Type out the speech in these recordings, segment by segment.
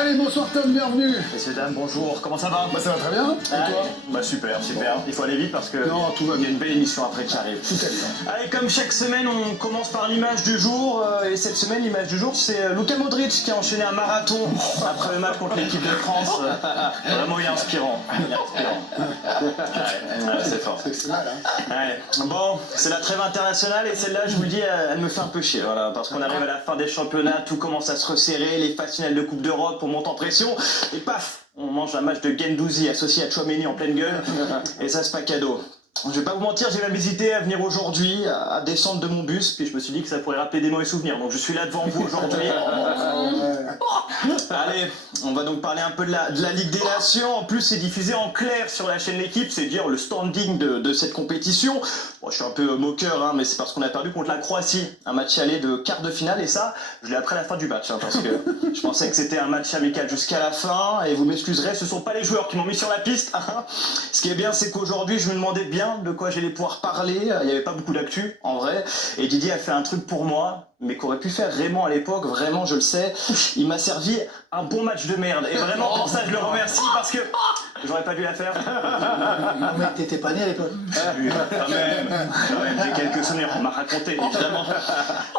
Allez, bonsoir Tom, bienvenue. Messieurs, dames, bonjour, comment ça va? Bah ça va très bien, et toi? Bah super, super. Il faut aller vite parce que Non, tout va il y a bien. une belle émission après qui arrive. Tout à bien. Allez, comme chaque semaine, on commence par l'image du jour. Et cette semaine, l'image du jour, c'est Luka Modric qui a enchaîné un marathon après le match contre l'équipe de France. Vraiment, il est inspirant. Il est inspirant. Ouais, c'est fort. C'est mal, hein. Ouais. Bon, c'est la trêve internationale et celle-là, je vous dis, elle me fait un peu chier. Voilà, parce qu'on arrive à la fin des championnats, tout commence à se resserrer, les phases finales de Coupe d'Europe, on monte en pression et paf, on mange un match de Guendouzi associé à Tchouaméni en pleine gueule et ça, c'est pas cadeau. Je vais pas vous mentir, j'ai même hésité à venir aujourd'hui, à descendre de mon bus, puis je me suis dit que ça pourrait rappeler des mauvais souvenirs. Donc je suis là devant vous aujourd'hui. Allez, on va donc parler un peu de la Ligue des Nations. En plus, c'est diffusé en clair sur la chaîne L'équipe, c'est dire le standing de cette compétition. Bon, je suis un peu moqueur, hein, mais c'est parce qu'on a perdu contre la Croatie, un match aller de quart de finale, et ça, je l'ai appris à la fin du match, hein, parce que je pensais que c'était un match amical jusqu'à la fin, et vous m'excuserez, ce sont pas les joueurs qui m'ont mis sur la piste. Ce qui est bien, c'est qu'aujourd'hui, je me demandais bien de quoi j'allais pouvoir parler. Il n'y avait pas beaucoup d'actu, en vrai, et Didier a fait un truc pour moi, mais qu'aurait pu faire Raymond à l'époque, vraiment, je le sais. Il m'a servi un bon match de merde, et vraiment, pour ça, je le remercie, parce que j'aurais pas dû la faire. Non, mais t'étais pas né à l'époque. Quand même, j'ai quelques souvenirs, on m'a raconté, évidemment.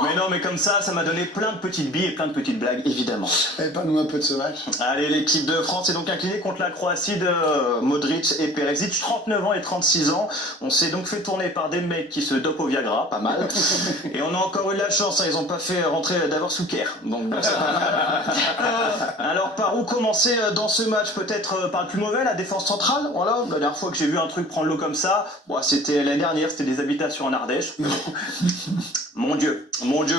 Mais non, mais comme ça m'a donné plein de petites billes et plein de petites blagues, évidemment. Et pas nous un peu de ce match. Allez, l'équipe de France est donc inclinée contre la Croatie de Modric et Perisic, 39 ans et 36 ans. On s'est donc fait tourner par des mecs qui se dopent au Viagra, pas mal. Et on a encore eu de la chance, hein, ils ont pas fait rentrer Davor Suker. Donc bon, c'est pas mal. Alors, par où commencer dans ce match? Peut-être par le plus mauvais, la défense centrale. Voilà, la dernière fois que j'ai vu un truc prendre l'eau comme ça, bon, c'était l'année dernière, c'était des habitations en Ardèche. Mon Dieu,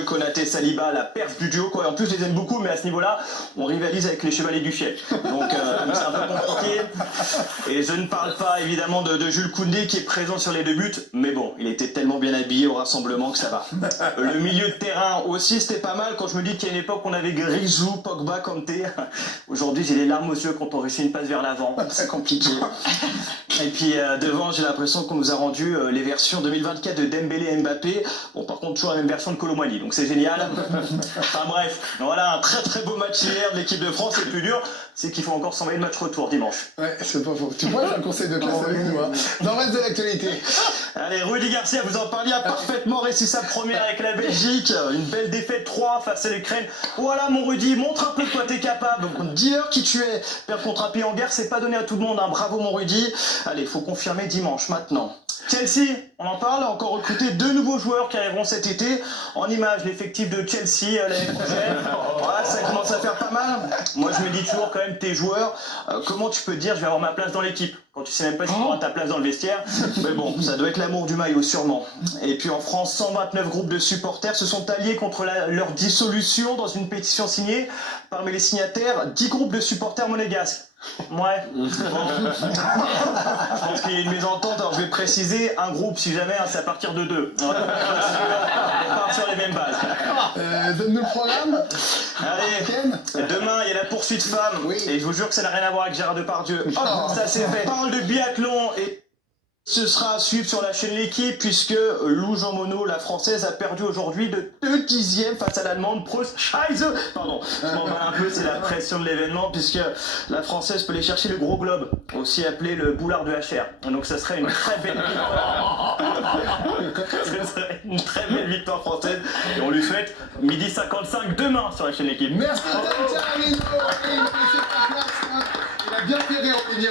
Konaté, Saliba, la perf du duo, quoi. En plus, je les aime beaucoup, mais à ce niveau-là, on rivalise avec les Chevaliers du Fiel. Donc, c'est un peu compliqué. Et je ne parle pas, évidemment, de Jules Koundé, qui est présent sur les deux buts, mais bon, il était tellement bien habillé au rassemblement que ça va. Le milieu de terrain aussi, c'était pas mal, quand je me dis qu'il y a une époque, on avait Grisou, Pogba, Kanté. Aujourd'hui, j'ai les larmes aux yeux quand on réussit une passe vers l'avant. C'est compliqué. Et puis, devant, j'ai l'impression qu'on nous a rendu les versions 2024 de Dembélé et Mbappé. Bon, par contre, toujours la même version de Colomani, donc c'est génial. Enfin bref, voilà un très très beau match hier de l'équipe de France. Et le plus dur, c'est qu'il faut encore s'envoyer le match retour dimanche. Ouais, c'est pas faux. Tu pourrais faire un conseil de classe avec nous, hein. Dans le reste de l'actualité. Allez, Rudy Garcia, vous en parliez, a parfaitement réussi sa première avec la Belgique. Une belle défaite 3 face à l'Ukraine. Voilà mon Rudy, montre un peu de quoi t'es capable. Donc dis-leur qui tu es. Perdre contre un pays en guerre, c'est pas donné à tout le monde, hein. Bravo mon Rudy. Allez, faut confirmer dimanche maintenant. Chelsea, on en parle, a encore recruté 2 nouveaux joueurs qui arriveront cet été. En image, l'effectif de Chelsea l'année prochaine. Voilà, ça commence à faire pas mal. Moi, je me dis toujours quand même, tes joueurs, comment tu peux te dire je vais avoir ma place dans l'équipe quand tu sais même pas si tu auras ta place dans le vestiaire? Mais bon, ça doit être l'amour du maillot, sûrement. Et puis en France, 129 groupes de supporters se sont alliés contre leur dissolution dans une pétition signée. Parmi les signataires, 10 groupes de supporters monégasques. Ouais. Bon. Je pense qu'il y a une mésentente, alors je vais préciser, un groupe si jamais, hein, c'est à partir de 2. On part sur les mêmes bases. Donne-nous le programme. Allez, demain il y a la poursuite femme, Oui. et je vous jure que ça n'a rien à voir avec Gérard Depardieu. Hop, ça c'est fait. On parle de biathlon et ce sera à suivre sur la chaîne L'équipe puisque Lou Jean Monod, la française, a perdu aujourd'hui de 2 dixièmes face à l'allemande Prost Scheisse. Pardon, je m'en bats un peu, c'est la pression de l'événement puisque la française peut aller chercher le gros globe, aussi appelé le boulard de HR. Donc ça serait une très belle victoire. Ce serait une très belle victoire française et on lui souhaite 12h55 demain sur la chaîne L'équipe. Merci à Tom. Il a bien fait rire au milieu.